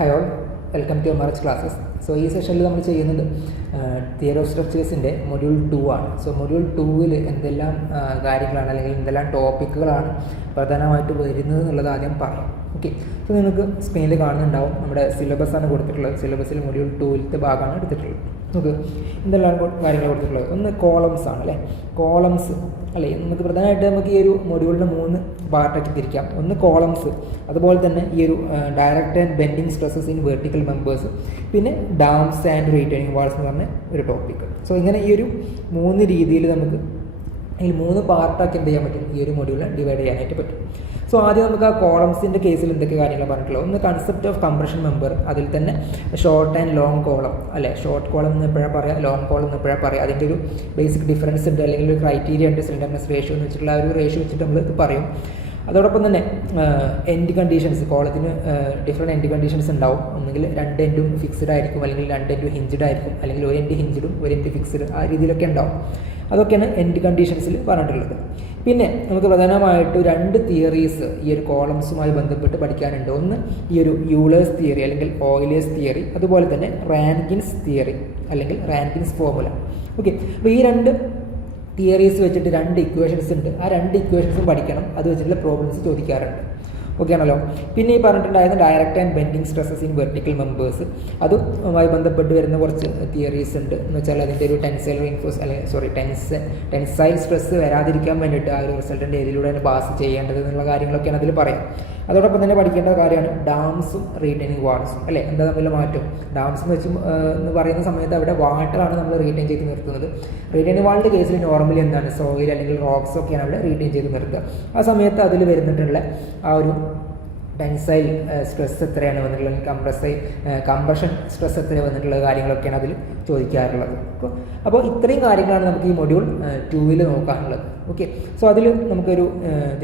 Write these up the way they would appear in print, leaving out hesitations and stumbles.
High all, welcome to MRH classes. So ഈ സെഷനിൽ നമ്മൾ ചെയ്യുന്നത് തിയറി ഓഫ് സ്ട്രക്ചേഴ്സിൻ്റെ മൊഡ്യൂൾ 2 ആണ്. സോ മൊഡ്യൂൾ 2-ൽ എന്തെല്ലാം കാര്യങ്ങളാണ് അല്ലെങ്കിൽ എന്തെല്ലാം ടോപ്പിക്കുകളാണ് പ്രധാനമായിട്ട് വരുന്നത് എന്നുള്ളത് ആദ്യം പറയാം. ഓക്കെ, സോ നിങ്ങൾക്ക് സ്ക്രീനിൽ കാണുന്നുണ്ടാവും നമ്മുടെ സിലബസാണ് കൊടുത്തിട്ടുള്ളത്. സിലബസിൽ മൊഡ്യൂൾ 2-ലത്തെ ഭാഗമാണ് എടുത്തിട്ടുള്ളത്. നമുക്ക് എന്തെല്ലാം കാര്യങ്ങൾ കൊടുത്തിട്ടുള്ളത്, ഒന്ന് കോളംസ് ആണ് അല്ലേ. കോളംസ് അല്ലേ, നമുക്ക് പ്രധാനമായിട്ട് നമുക്ക് ഈ ഒരു മൊഡ്യൂളിൻ്റെ 3 പാർട്ടാക്കി തിരിക്കാം. ഒന്ന് കോളംസ്, അതുപോലെ തന്നെ ഈ ഒരു direct and bending stresses in vertical members, പിന്നെ ഡാംസ് ആൻഡ് റീറ്റേണിംഗ് വാൾസ് എന്ന് പറഞ്ഞ ഒരു ടോപ്പിക്. സോ ഇങ്ങനെ ഈ ഒരു 3 രീതിയിൽ നമുക്ക് ഈ 3 പാർട്ടാക്കി എന്ത് ചെയ്യാൻ പറ്റും, ഈ ഒരു മൊഡ്യൂളിനെ ഡിവൈഡ് ചെയ്യാനായിട്ട് പറ്റും. സോ ആദ്യം നമുക്ക് ആ കോളംസിൻ്റെ കേസിൽ എന്തൊക്കെ കാര്യങ്ങളാണ് പറഞ്ഞിട്ടുള്ളത്. ഒന്ന് കൺസെപ്റ്റ് ഓഫ് കംപ്രഷൻ മെമ്പർ, അതിൽ തന്നെ ഷോർട്ട് ആൻഡ് ലോങ് കോളം അല്ലേ. ഷോർട്ട് കോളം എന്ന് എപ്പോഴാണ് പറയുക, ലോങ് കോളം എന്ന് എപ്പോഴാണ് പറയുക, അതിൻ്റെ ഒരു ബേസിക് ഡിഫറൻസ് ഉണ്ട്, അല്ലെങ്കിൽ ഒരു ക്രൈറ്റീരിയ ഉണ്ട്, സിലിണ്ടർനെസ് റേഷ്യോ എന്ന് വെച്ചിട്ടുള്ള ആ ഒരു റേഷ്യോ വെച്ചിട്ട് നമ്മൾ ഇത് പറയും. അതോടൊപ്പം തന്നെ എൻഡ് കണ്ടീഷൻസ്, കോളത്തിന് ഡിഫറെൻറ്റ് എൻഡ് കണ്ടീഷൻസ് ഉണ്ടാവും. ഒന്നുകിൽ 2 എൻഡും ഫിക്സ്ഡ് ആയിരിക്കും, അല്ലെങ്കിൽ 2 എൻഡും ഹിഞ്ചഡ് ആയിരിക്കും, അല്ലെങ്കിൽ 1 എൻഡ് ഹിഞ്ചഡും 1 എൻഡ് ഫിക്സ്ഡ്, ആ രീതിയിലൊക്കെ ഉണ്ടാവും. അതൊക്കെയാണ് എൻഡ് കണ്ടീഷൻസിൽ പറഞ്ഞിട്ടുള്ളത്. പിന്നെ നമുക്ക് പ്രധാനമായിട്ട് 2 തിയറീസ് ഈ ഒരു കോളംസുമായി ബന്ധപ്പെട്ട് പഠിക്കാനുണ്ട്. ഒന്ന് ഈ ഒരു യൂളേഴ്സ് തിയറി അല്ലെങ്കിൽ ഓയിലേഴ്സ് തിയറി, അതുപോലെ തന്നെ റാൻകിൻസ് തിയറി അല്ലെങ്കിൽ റാൻകിൻസ് ഫോർമുല. ഓക്കെ, അപ്പോൾ ഈ 2 തിയറീസ് വെച്ചിട്ട് 2 ഇക്വേഷൻസ് ഉണ്ട്. ആ 2 ഇക്വേഷൻസും പഠിക്കണം. അത് വെച്ചിട്ടുള്ള പ്രോബ്ലംസ് ചോദിക്കാറുണ്ട്. ഓക്കെ ആണല്ലോ. പിന്നെ ഈ പറഞ്ഞിട്ടുണ്ടായിരുന്ന direct and bending stresses in vertical members, അതുമായി ബന്ധപ്പെട്ട് വരുന്ന കുറച്ച് തിയറീസ് ഉണ്ട്. എന്ന് വെച്ചാൽ അതിൻ്റെ ഒരു ടെൻസൈൽ റീൻഫോഴ്സ് അല്ലെങ്കിൽ ടെൻസൈൽ സ്ട്രെസ് വരാതിരിക്കാൻ വേണ്ടിയിട്ട് ആ ഒരു റിസൾട്ടൻ്റ് ഏതിലൂടെയാണ് പാസ് ചെയ്യേണ്ടത് എന്നുള്ള കാര്യങ്ങളൊക്കെയാണ് അതിൽ പറയാം. അതോടൊപ്പം തന്നെ പഠിക്കേണ്ട കാര്യമാണ് ഡാംസും റീറ്റെയിനിങ് വാൾസും അല്ലേ. എന്താ തമ്മിൽ മാറ്റം? ഡാംസ് എന്ന് പറയുന്ന സമയത്ത് അവിടെ വാട്ടറാണ് നമ്മൾ റീറ്റെയിൻ ചെയ്ത് നിർത്തുന്നത്. റീറ്റെയിനിങ് വാളിൻ്റെ കേസിൽ നോർമലി എന്താണ്, സോയിൽ അല്ലെങ്കിൽ റോക്സ് ഒക്കെയാണ് അവിടെ റീറ്റെയിൻ ചെയ്ത് നിർത്തുക. ആ സമയത്ത് അതിൽ വരുന്നിട്ടുള്ള ആ ഒരു ടെൻസൈൽ സ്ട്രെസ് എത്രയാണ് വന്നിട്ടുള്ളത്, കംപ്രഷൻ സ്ട്രെസ് എത്രയാണ് വന്നിട്ടുള്ള കാര്യങ്ങളൊക്കെയാണ് അതിൽ ചോദിക്കാറുള്ളത്. അപ്പോൾ ഇത്രയും കാര്യങ്ങളാണ് നമുക്ക് ഈ മൊഡ്യൂൾ 2-ൽ നോക്കാനുള്ളത്. ഓക്കെ, സോ അതിൽ നമുക്കൊരു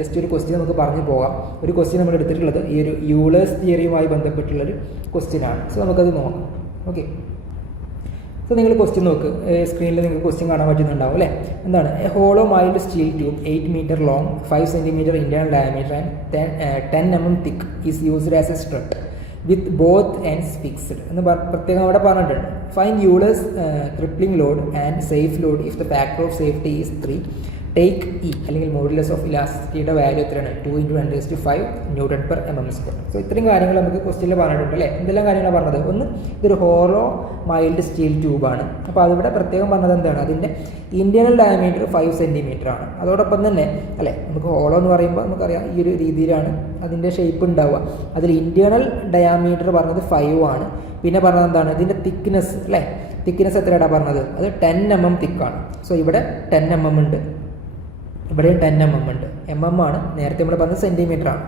ജസ്റ്റ് ഒരു ക്വസ്റ്റ്യൻ നമുക്ക് പറഞ്ഞു പോകാം. ഒരു ക്വസ്റ്റ്യൻ നമ്മൾ എടുത്തിട്ടുള്ളത് ഈ ഒരു യൂളേഴ്സ് തിയറിയുമായി ബന്ധപ്പെട്ടുള്ളൊരു ക്വസ്റ്റ്യനാണ്. സോ നമുക്കത് നോക്കാം. ഓക്കെ, സോ നിങ്ങൾ ക്വസ്റ്റ്യൻ നോക്ക്. സ്ക്രീനിൽ നിങ്ങൾക്ക് ക്വസ്റ്റ്യൻ കാണാൻ പറ്റുന്നുണ്ടാവും അല്ലേ. എന്താണ്? A hollow mild steel tube 8 metre long, 5 centimetre internal diameter and 10 mm thick is used as a strut with both ends fixed എന്ന് പ്രത്യേകം അവിടെ പറഞ്ഞിട്ടുണ്ട്. Find Euler's crippling load and safe load if the factor of safety is 3. Take E അല്ലെങ്കിൽ modulus of ഇലാസ്റ്റിസിറ്റിയുടെ value എത്രയാണ്? 2 × 10⁵ Nm². So ഇത്രയും കാര്യങ്ങൾ നമുക്ക് ക്വസ്റ്റ്യനിൽ പറഞ്ഞിട്ടുണ്ട് അല്ലേ. എന്തെല്ലാം കാര്യങ്ങളാണ് പറഞ്ഞത്? ഒന്ന്, ഇതൊരു ഹോളോ മൈൽഡ് സ്റ്റീൽ ട്യൂബാണ്. അപ്പോൾ അതിവിടെ പ്രത്യേകം പറഞ്ഞത് എന്താണ്? അതിൻ്റെ ഇന്റേണൽ ഡയമീറ്റർ 5 സെൻറ്റിമീറ്റർ ആണ്. അതോടൊപ്പം തന്നെ അല്ലേ, നമുക്ക് ഹോളോ എന്ന് പറയുമ്പോൾ നമുക്കറിയാം ഈ ഒരു രീതിയിലാണ് അതിൻ്റെ ഷേപ്പ് ഉണ്ടാവുക. അതിൽ ഇന്റേണൽ ഡയാമീറ്റർ പറഞ്ഞത് 5 ആണ്. പിന്നെ പറഞ്ഞത് എന്താണ്? ഇതിൻ്റെ തിക്നെസ് അല്ലേ. തിക്നെസ് എത്രയാണ് പറഞ്ഞത്? അത് 10 mm തിക്കാണ്. സോ ഇവിടെ 10 mm ഉണ്ട്, ഇവിടെയും 10 mm ഉണ്ട്. ആണ്, നേരത്തെ നമ്മൾ പറഞ്ഞത് സെൻറ്റിമീറ്റർ ആണ്.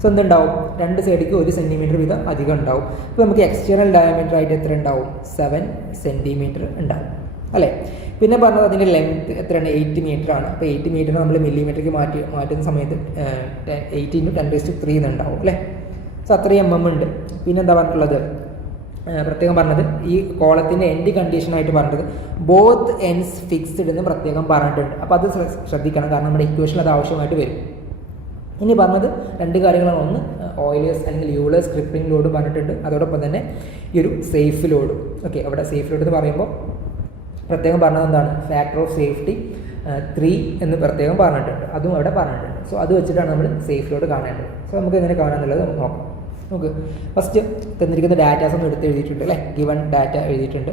സോ എന്തുണ്ടാവും? 2 സൈഡിലേക്ക് 1 സെൻറ്റിമീറ്റർ വീതം അധികം ഉണ്ടാവും. അപ്പോൾ നമുക്ക് എക്സ്റ്റേണൽ ഡയമീറ്റർ ആയിട്ട് എത്ര ഉണ്ടാവും? 7 സെൻറ്റിമീറ്റർ ഉണ്ടാവും അല്ലേ. പിന്നെ പറഞ്ഞത് അതിൻ്റെ ലെങ്ത് എത്രയാണ്? 8 മീറ്റർ ആണ്. അപ്പോൾ 8 മീറ്റർ നമ്മൾ മില്ലിമീറ്റർക്ക് മാറ്റുന്ന സമയത്ത് 8 × 10⁵ എന്നുണ്ടാവും അല്ലേ. സോ അത്രയും mm ഉണ്ട്. പിന്നെ എന്താ പറഞ്ഞിട്ടുള്ളത്? പ്രത്യേകം പറഞ്ഞത് ഈ കോളത്തിൻ്റെ എൻഡ് കണ്ടീഷനായിട്ട് പറഞ്ഞത് ബോത്ത് എൻഡ്സ് ഫിക്സ്ഡ് എന്ന് പ്രത്യേകം പറഞ്ഞിട്ടുണ്ട്. അപ്പോൾ അത് ശ്രദ്ധിക്കണം, കാരണം നമ്മുടെ ഇക്വേഷൻ അത് ആവശ്യമായിട്ട് വരും. ഇനി പറഞ്ഞത് 2 കാര്യങ്ങളാണ്. ഒന്ന് ഓയിലേഴ്സ് അല്ലെങ്കിൽ യൂളേഴ്സ് ക്രിപ്ലിംഗ് ലോഡ് പറഞ്ഞിട്ടുണ്ട്. അതോടൊപ്പം തന്നെ ഈ ഒരു സേഫ് ലോഡ്. ഓക്കെ, അവിടെ സേഫ് ലോഡ് എന്ന് പറയുമ്പോൾ പ്രത്യേകം പറഞ്ഞത് എന്താണ്? ഫാക്ടർ ഓഫ് സേഫ്റ്റി 3 എന്ന് പ്രത്യേകം പറഞ്ഞിട്ടുണ്ട്. അതും അവിടെ പറഞ്ഞിട്ടുണ്ട്. സോ അത് വെച്ചിട്ടാണ് നമ്മൾ സേഫ് ലോഡ് കാണേണ്ടത്. സോ നമുക്ക് എങ്ങനെ കാണാമെന്നുള്ളത് നമുക്ക് നോക്കാം. നമുക്ക് ഫസ്റ്റ് തന്നിരിക്കുന്ന ഡാറ്റാസ് ഒന്ന് എടുത്ത് എഴുതിയിട്ടുണ്ട് അല്ലേ. ഗിവൺ ഡാറ്റ എഴുതിയിട്ടുണ്ട്.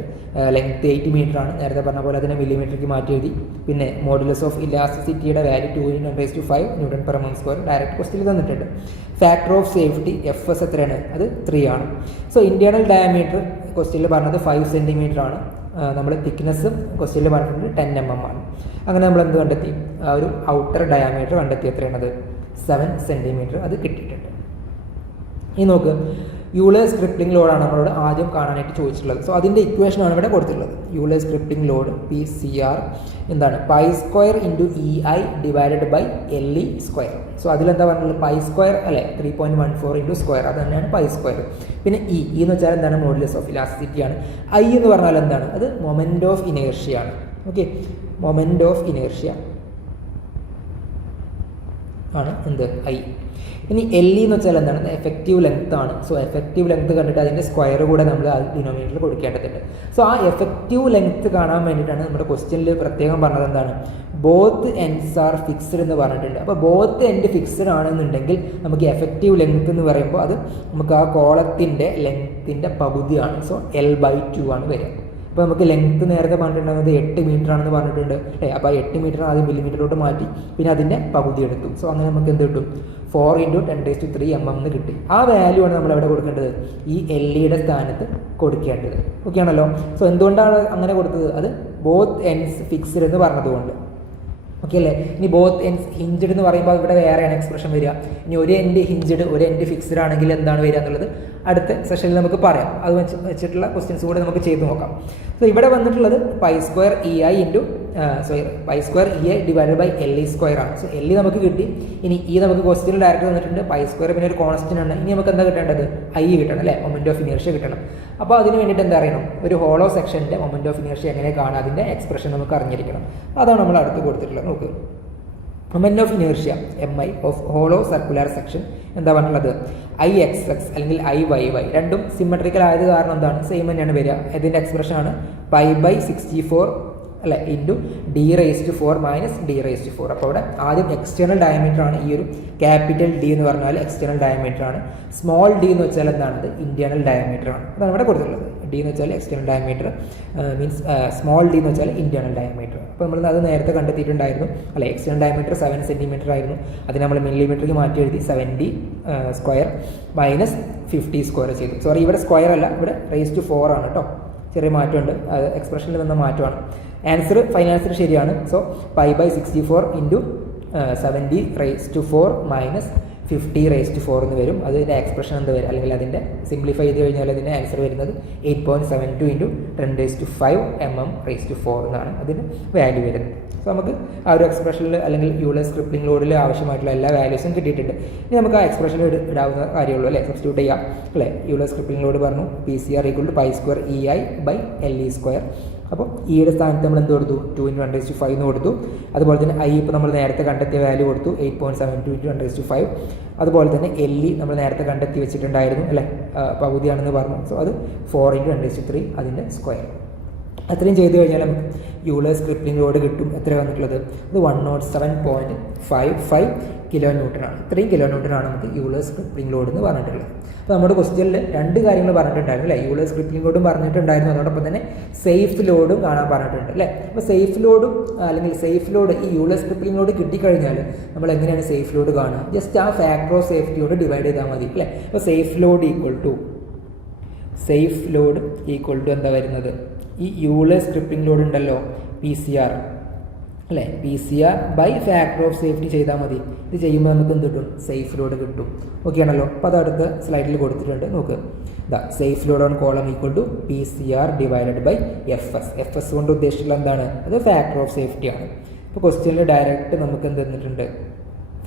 ലെങ്ത് 8 മീറ്റർ ആണ്, നേരത്തെ പറഞ്ഞ പോലെ അതിനെ മില്ലിമീറ്ററിലേക്ക് മാറ്റി എഴുതി. പിന്നെ മോഡുലസ് ഓഫ് ഇലാസ്റ്റിസിറ്റിയുടെ വാല്യൂ 2 × 10⁵ Nm². ഡയറക്റ്റ് ക്വസ്റ്റ്യൻ തന്നിട്ടുണ്ട്. ഫാക്ടർ ഓഫ് സേഫ്റ്റി FS എത്രയാണ്? അത് 3 ആണ്. സോ ഇന്റേണൽ ഡയമീറ്റർ ക്വസ്റ്റ്യനിൽ പറഞ്ഞത് 5 സെൻറ്റിമീറ്റർ ആണ്. നമ്മൾ തിക്നെസ്സും ക്വസ്റ്റ്യനിൽ പറഞ്ഞിട്ടുണ്ട് 10 mm ആണ്. അങ്ങനെ നമ്മൾ എന്ത് കണ്ടെത്തി? ആ ഒരു ഔട്ടർ ഡയമീറ്റർ കണ്ടെത്തി. എത്രയാണത്? 7 സെൻറ്റിമീറ്റർ. അത് കിട്ടിയിട്ടുണ്ട്. ഈ നോക്ക്, യൂളേഴ്സ് ക്രിപ്ലിംഗ് ലോഡാണ് നമ്മളോട് ആദ്യം കാണാനായിട്ട് ചോദിച്ചിട്ടുള്ളത്. സോ അതിൻ്റെ ഇക്വേഷനാണ് ഇവിടെ കൊടുത്തിട്ടുള്ളത്. യൂളേഴ്സ് ക്രിപ്ലിംഗ് ലോഡ് PCR എന്താണ്? π² × EI / LE². സോ അതിലെന്താ പറഞ്ഞിട്ടുള്ളത്? π² അല്ലേ, 3.14 × സ്ക്വയർ, അത് തന്നെയാണ് π². പിന്നെ E എന്ന് വെച്ചാൽ എന്താണ്? മോഡുലസ് ഓഫ് ഇലാസ്റ്റിസിറ്റി ആണ്. I എന്ന് പറഞ്ഞാൽ എന്താണ്? അത് മൊമെൻറ്റ് ഓഫ് ഇനേർഷ്യ ആണ്. ഓക്കെ, മൊമെൻറ്റ് ഓഫ് ഇനേർഷ്യ ആണ് എന്ത് ഐ. ഇനി എൽ ഇ എന്ന് വെച്ചാൽ എന്താണ്? എഫക്റ്റീവ് ലെങ്ത് ആണ്. സോ എഫക്റ്റീവ് ലെങ്ത് കണ്ടിട്ട് അതിൻ്റെ സ്ക്വയർ കൂടെ നമ്മൾ ആ ഡിനോമിനേറ്ററിൽ കൊടുക്കേണ്ടതുണ്ട്. സോ ആ എഫക്റ്റീവ് ലെങ്ത് കാണാൻ വേണ്ടിയിട്ടാണ് നമ്മുടെ ക്വസ്റ്റ്യനിൽ പ്രത്യേകം പറഞ്ഞത് എന്താണ്? ബോത്ത് എൻഡ്സ് ആർ ഫിക്സ്ഡ് എന്ന് പറഞ്ഞിട്ടുണ്ട്. അപ്പോൾ ബോത്ത് എൻഡ് ഫിക്സ്ഡ് ആണെന്നുണ്ടെങ്കിൽ നമുക്ക് എഫക്റ്റീവ് ലെങ്ത് എന്ന് പറയുമ്പോൾ അത് നമുക്ക് ആ കോളത്തിൻ്റെ ലെങ്ത്തിൻ്റെ പകുതിയാണ്. സോ L/2 ആണ് വരിക. അപ്പോൾ നമുക്ക് ലെങ്ത്ത് നേരത്തെ പറഞ്ഞിട്ടുണ്ടാകുന്നത് 8 മീറ്റർ ആണെന്ന് പറഞ്ഞിട്ടുണ്ട് അല്ലേ. അപ്പോൾ ആ 8 മീറ്റർ ആദ്യം മില്ലിമീറ്ററിലോട്ട് മാറ്റി പിന്നെ അതിൻ്റെ പകുതി എടുത്തു. സോ അങ്ങനെ നമുക്ക് എന്ത് കിട്ടും? 4 × 10³ mm എന്ന് കിട്ടി. ആ വാല്യൂ ആണ് നമ്മൾ എവിടെ കൊടുക്കേണ്ടത്? ഈ LEയുടെ സ്ഥാനത്ത് കൊടുക്കേണ്ടത്. ഓക്കെ ആണല്ലോ. സോ എന്തുകൊണ്ടാണ് അങ്ങനെ കൊടുത്തത്? അത് ബോത്ത് എൻഡ്സ് ഫിക്സ്ഡ് എന്ന് പറഞ്ഞതുകൊണ്ട്. ഓക്കെ അല്ലേ. ഇനി ബോത്ത് എൻഡ്സ് ഹിഞ്ച്ഡ് എന്ന് പറയുമ്പോൾ ഇവിടെ വേറെയാണ് എക്സ്പ്രഷൻ വരിക. ഇനി ഒരു എൻഡ് ഹിഞ്ച്ഡ് ഒരു എൻഡ് ഫിക്സ്ഡ് ആണെങ്കിൽ എന്താണ് വരിക എന്നുള്ളത് അടുത്ത സെഷനിൽ നമുക്ക് പറയാം. അത് വെച്ചിട്ടുള്ള ക്വസ്റ്റ്യൻസ് കൂടെ നമുക്ക് ചെയ്ത് നോക്കാം. സോ ഇവിടെ വന്നിട്ടുള്ളത് π² EI into π² EI divided by LE² ആണ്. സോ LE നമുക്ക് കിട്ടി. ഇനി ഈ നമുക്ക് ക്വസ്റ്റ്യനിൽ ഡയറക്റ്റ് തന്നിട്ടുണ്ട് π² പിന്നെ ഒരു കോൺസ്റ്റന്റ് ആണ്. ഇനി നമുക്ക് എന്താ കിട്ടേണ്ടത്? I കിട്ടണം അല്ലേ, മൊമെന്റ് ഓഫ് ഇനേർഷ്യ കിട്ടണം. അപ്പോൾ അതിന് വേണ്ടിയിട്ട് എന്താ അറിയണം? ഒരു ഹോളോ സെക്ഷൻ്റെ മൊമെന്റ് ഓഫ് ഇനേർഷ്യ എങ്ങനെ കാണാം, അതിൻ്റെ എക്സ്പ്രഷൻ നമുക്ക് അറിഞ്ഞിരിക്കണം. അതാണ് നമ്മൾ അടുത്ത് കൊടുത്തിട്ടുള്ളത്. നോക്ക്, moment of inertia MI of hollow circular section എന്താ പറഞ്ഞിട്ടുള്ളത്? IXX അല്ലെങ്കിൽ IYY രണ്ടും സിമെട്രിക്കൽ ആയത് കാരണം എന്താണ്? സെയിം തന്നെയാണ് വരിക. ഇതിൻ്റെ എക്സ്പ്രഷൻ ആണ് π/64 അല്ലെ ഇൻറ്റു D⁻⁴ - D⁻⁴. അപ്പോൾ അവിടെ ആദ്യം എക്സ്റ്റേണൽ ഡയമീറ്റർ ആണ്. ഈ ഒരു ക്യാപിറ്റൽ D എന്ന് പറഞ്ഞാൽ എക്സ്റ്റേണൽ ഡയമീറ്റർ ആണ്. സ്മോൾ d എന്ന് വെച്ചാൽ എന്താണത്? ഇന്റേണൽ ഡയമീറ്റർ ആണ്. അതാണ് ഇവിടെ കൊടുത്തിട്ടുള്ളത്. D എന്ന് വെച്ചാൽ external diameter, means small d എന്ന് വെച്ചാൽ ഇന്റേണൽ ഡയമീറ്റർ. അപ്പോൾ നമ്മൾ അത് നേരത്തെ കണ്ടെത്തിയിട്ടുണ്ടായിരുന്നു അല്ലെ. എക്സ്റ്റേണൽ ഡയമീറ്റർ 7 സെൻറ്റിമീറ്റർ ആയിരുന്നു. അതിന് നമ്മൾ മില്ലിമീറ്ററിൽ മാറ്റി എഴുതി 70² - 50² ചെയ്തു. സോറി, ഇവിടെ സ്ക്വയർ അല്ല, ഇവിടെ റേസ്-4 ആണ് കേട്ടോ. ചെറിയ മാറ്റമുണ്ട്, അത് എക്സ്പ്രഷനിൽ വന്ന മാറ്റമാണ്. ആൻസർ ഫൈനൽ ആൻസർ ശരിയാണ്. സോ π/64 ഇൻറ്റു 70⁴ - 50⁴ എന്ന് വരും. അതിൻ്റെ എക്സ്പ്രഷൻ എന്താ വരും, അല്ലെങ്കിൽ അതിൻ്റെ സിംപ്ലിഫൈ ചെയ്ത് കഴിഞ്ഞാൽ അതിൻ്റെ ആൻസർ വരുന്നത് 8.72 × 10⁵ mm⁴ എന്നാണ് അതിന് വാല്യൂ വരുന്നത്. സോ നമുക്ക് ആ ഒരു എക്സ്പ്രഷനിൽ അല്ലെങ്കിൽ യൂളേഴ്സ് സ്ക്രിപ്ലിംഗ് ലോഡിൽ ആവശ്യമായിട്ടുള്ള എല്ലാ വാല്യൂസും കിട്ടിയിട്ടുണ്ട്. ഇനി നമുക്ക് ആ എക്സ്പ്രഷനിൽ ഇടാവുന്ന കാര്യമുള്ളൂ അല്ലേ, സബ്സ്റ്റിറ്റ്യൂട്ട് ചെയ്യാം അല്ലേ. യൂളേഴ്സ് സ്ക്രിപ്ലിംഗ് ലോഡ് പറഞ്ഞു PCR = π² EI/LE². അപ്പോൾ ഇയുടെ സ്ഥാനത്ത് നമ്മൾ എന്ത് കൊടുത്തു? 2 × 10⁵ എന്ന് കൊടുത്തു. അതുപോലെ തന്നെ I ഇപ്പോൾ നമ്മൾ നേരത്തെ കണ്ടെത്തിയ വാല്യൂ കൊടുത്തു 8.72 × 10⁵. അതുപോലെ തന്നെ LE നമ്മൾ നേരത്തെ കണ്ടെത്തി വെച്ചിട്ടുണ്ടായിരുന്നു അല്ലേ, പകുതിയാണെന്ന് പറഞ്ഞു. സോ അത് 4 × 10⁵ അതിൻ്റെ സ്ക്വയർ. അത്രയും ചെയ്ത് കഴിഞ്ഞാൽ നമുക്ക് യൂളേഴ്സ് സ്ക്രിപ്ലിംഗ് ലോഡ് കിട്ടും. എത്ര വന്നിട്ടുള്ളത്? ഇത് 107.55 kN ആണ്. ഇത്രയും kN ആണ് നമുക്ക് യൂളേഴ്സ് സ്ക്രിപ്ലിംഗ് ലോഡ് എന്ന് പറഞ്ഞിട്ടുള്ളത്. അപ്പോൾ നമ്മുടെ ക്വസ്റ്റ്യനിൽ രണ്ട് കാര്യങ്ങൾ പറഞ്ഞിട്ടുണ്ടായിരുന്നു അല്ലേ. യൂളേഴ്സ് സ്ക്രിപ്ലിംഗ് ലോഡും പറഞ്ഞിട്ടുണ്ടായിരുന്നു, അതോടൊപ്പം തന്നെ സേഫ് ലോഡും കാണാൻ പറഞ്ഞിട്ടുണ്ട് അല്ലേ. അപ്പോൾ സേഫ് ലോഡും അല്ലെങ്കിൽ സേഫ് ലോഡ്, ഈ യൂളേഴ്സ് സ്ക്രിപ്ലിംഗ് ലോഡ് കിട്ടിക്കഴിഞ്ഞാൽ നമ്മൾ എങ്ങനെയാണ് സേഫ് ലോഡ് കാണുക? ജസ്റ്റ് ആ ഫാക്ടർ ഓഫ് സേഫ്റ്റിയോട് ഡിവൈഡ് ചെയ്താൽ മതി അല്ലേ. അപ്പോൾ സേഫ് ലോഡ് ഈക്വൽ ടു എന്താ വരുന്നത്? ഈ യൂളേഴ്സ് സ്ക്രിപ്ലിംഗ് ലോഡ് ഉണ്ടല്ലോ, PCR അല്ലേ, PCR by factor of safety ചെയ്താൽ മതി. ഇത് ചെയ്യുമ്പോൾ നമുക്ക് എന്ത് കിട്ടും? സേഫ് ലോഡ് കിട്ടും. ഓക്കെ ആണല്ലോ. അപ്പോൾ അത് അടുത്ത സ്ലൈഡിൽ കൊടുത്തിട്ടുണ്ട്. നോക്ക്, safe load on column equal to PCR divided by FS കൊണ്ട് ഉദ്ദേശിച്ചിട്ടുള്ള എന്താണ്? അത് ഫാക്ടർ ഓഫ് സേഫ്റ്റി ആണ്. ഇപ്പോൾ ക്വസ്റ്റ്യനിൽ ഡയറക്റ്റ് നമുക്ക് എന്ത് തന്നിട്ടുണ്ട്?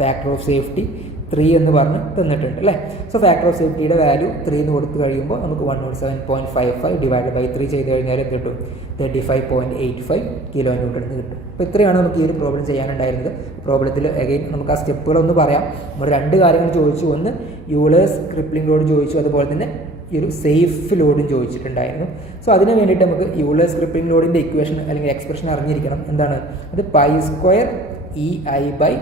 ഫാക്ടർ ഓഫ് സേഫ്റ്റി 3 എന്ന് പറഞ്ഞ് തന്നിട്ടുണ്ട് അല്ലേ. സോ ഫാക്ടർ ഓഫ് സേഫ്റ്റിയുടെ വാല്യൂ 3 എന്ന് കൊടുത്തു കഴിയുമ്പോൾ നമുക്ക് 107.55 ഡിവൈഡ് ബൈ 3 ചെയ്ത് കഴിഞ്ഞാൽ എന്ത് കിട്ടും? 35.85 kN എന്ന് കിട്ടും. അപ്പോൾ ഇത്രയാണ് നമുക്ക് ഈ ഒരു പ്രോബ്ലം ചെയ്യാനുണ്ടായിരുന്നത്. പ്രോബ്ലത്തിൽ അഗൈൻ നമുക്ക് ആ സ്റ്റെപ്പുകളൊന്ന് പറയാം. നമ്മൾ രണ്ട് കാര്യങ്ങൾ ചോദിച്ചു. ഒന്ന് യൂളേഴ്സ് സ്ക്രിപ്ലിംഗ് ലോഡ് ചോദിച്ചു, അതുപോലെ തന്നെ ഈ ഒരു സേഫ് ലോഡും ചോദിച്ചിട്ടുണ്ടായിരുന്നു. സോ അതിന് വേണ്ടിയിട്ട് നമുക്ക് യൂളേഴ്സ് സ്ക്രിപ്ലിംഗ് ലോഡിൻ്റെ ഇക്വേഷൻ അല്ലെങ്കിൽ എക്സ്പ്രഷൻ അറിഞ്ഞിരിക്കണം. എന്താണ് അത്? π² EI/LE²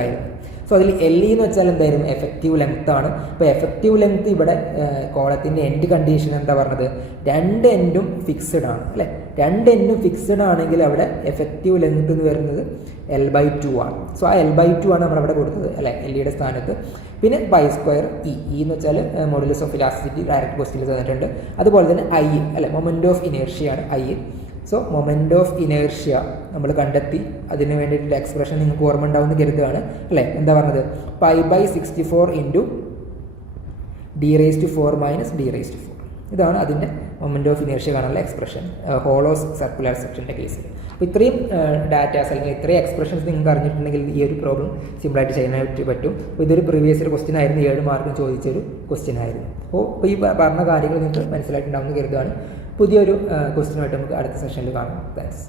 ആയിരുന്നു. സോ അതിൽ LE എന്ന് വെച്ചാൽ എന്തായിരുന്നു? എഫക്റ്റീവ് ലെങ്ത് ആണ്. അപ്പോൾ എഫക്റ്റീവ് ലെങ്ത് ഇവിടെ കോളത്തിൻ്റെ എൻഡ് കണ്ടീഷൻ എന്താ പറഞ്ഞത്? രണ്ട് എൻഡും ഫിക്സ്ഡ് ആണ് അല്ലേ. രണ്ട് എൻഡും ഫിക്സ്ഡ് ആണെങ്കിൽ അവിടെ എഫക്റ്റീവ് ലെങ്ത് എന്ന് വരുന്നത് L/2 ആണ്. സോ ആ L/2 ആണ് നമ്മളവിടെ കൊടുത്തത് അല്ലേ, LEയുടെ സ്ഥാനത്ത്. പിന്നെ π² E എന്ന് വെച്ചാൽ മോഡുലസ് ഓഫ് ഇലാസ്റ്റിസിറ്റി ഡയറക്റ്റ് ക്വസ്റ്റ്യനിൽ തന്നിട്ടുണ്ട്. അതുപോലെ തന്നെ I അല്ലെ, മൊമെന്റ് ഓഫ് ഇനേർഷ്യ ആണ് I. So moment of inertia നമ്മൾ കണ്ടെത്തി. അതിന് വേണ്ടിയിട്ടുള്ള എക്സ്പ്രഷൻ നിങ്ങൾക്ക് ഓർമ്മ ഉണ്ടാവുമെന്ന് കരുതുകയാണ് അല്ലേ. എന്താ പറഞ്ഞത്? π/64 ഇൻറ്റു D⁻⁴ - D⁻⁴. ഇതാണ് അതിൻ്റെ മൊമെന്റ് ഓഫ് ഇനേർഷ്യ കാണാനുള്ള എക്സ്പ്രഷൻ ഹോളോസ് സർക്കുലർ സെക്ഷൻ്റെ കേസിൽ. അപ്പോൾ ഇത്രയും ഡാറ്റാസ് അല്ലെങ്കിൽ ഇത്രയും എക്സ്പ്രഷൻസ് നിങ്ങൾക്ക് അറിഞ്ഞിട്ടുണ്ടെങ്കിൽ ഈ ഒരു പ്രോബ്ലം സിമ്പിളായിട്ട് ചെയ്യാനായിട്ട് പറ്റും. അപ്പോൾ ഇതൊരു പ്രീവിയസ് ഇയർ ക്വസ്റ്റ്യൻ ആയിരുന്നു, 7 മാർക്കിന് ചോദിച്ചൊരു ക്വസ്റ്റ്യൻ ആയിരുന്നു. അപ്പോൾ ഈ പറഞ്ഞ കാര്യങ്ങൾ നിങ്ങൾക്ക് മനസ്സിലായിട്ടുണ്ടാവുമെന്ന് കരുതുകയാണ്. പുതിയൊരു ക്വസ്റ്റ്യനുമായിട്ട് നമുക്ക് അടുത്ത സെഷനിൽ കാണാം. താങ്ക്സ്.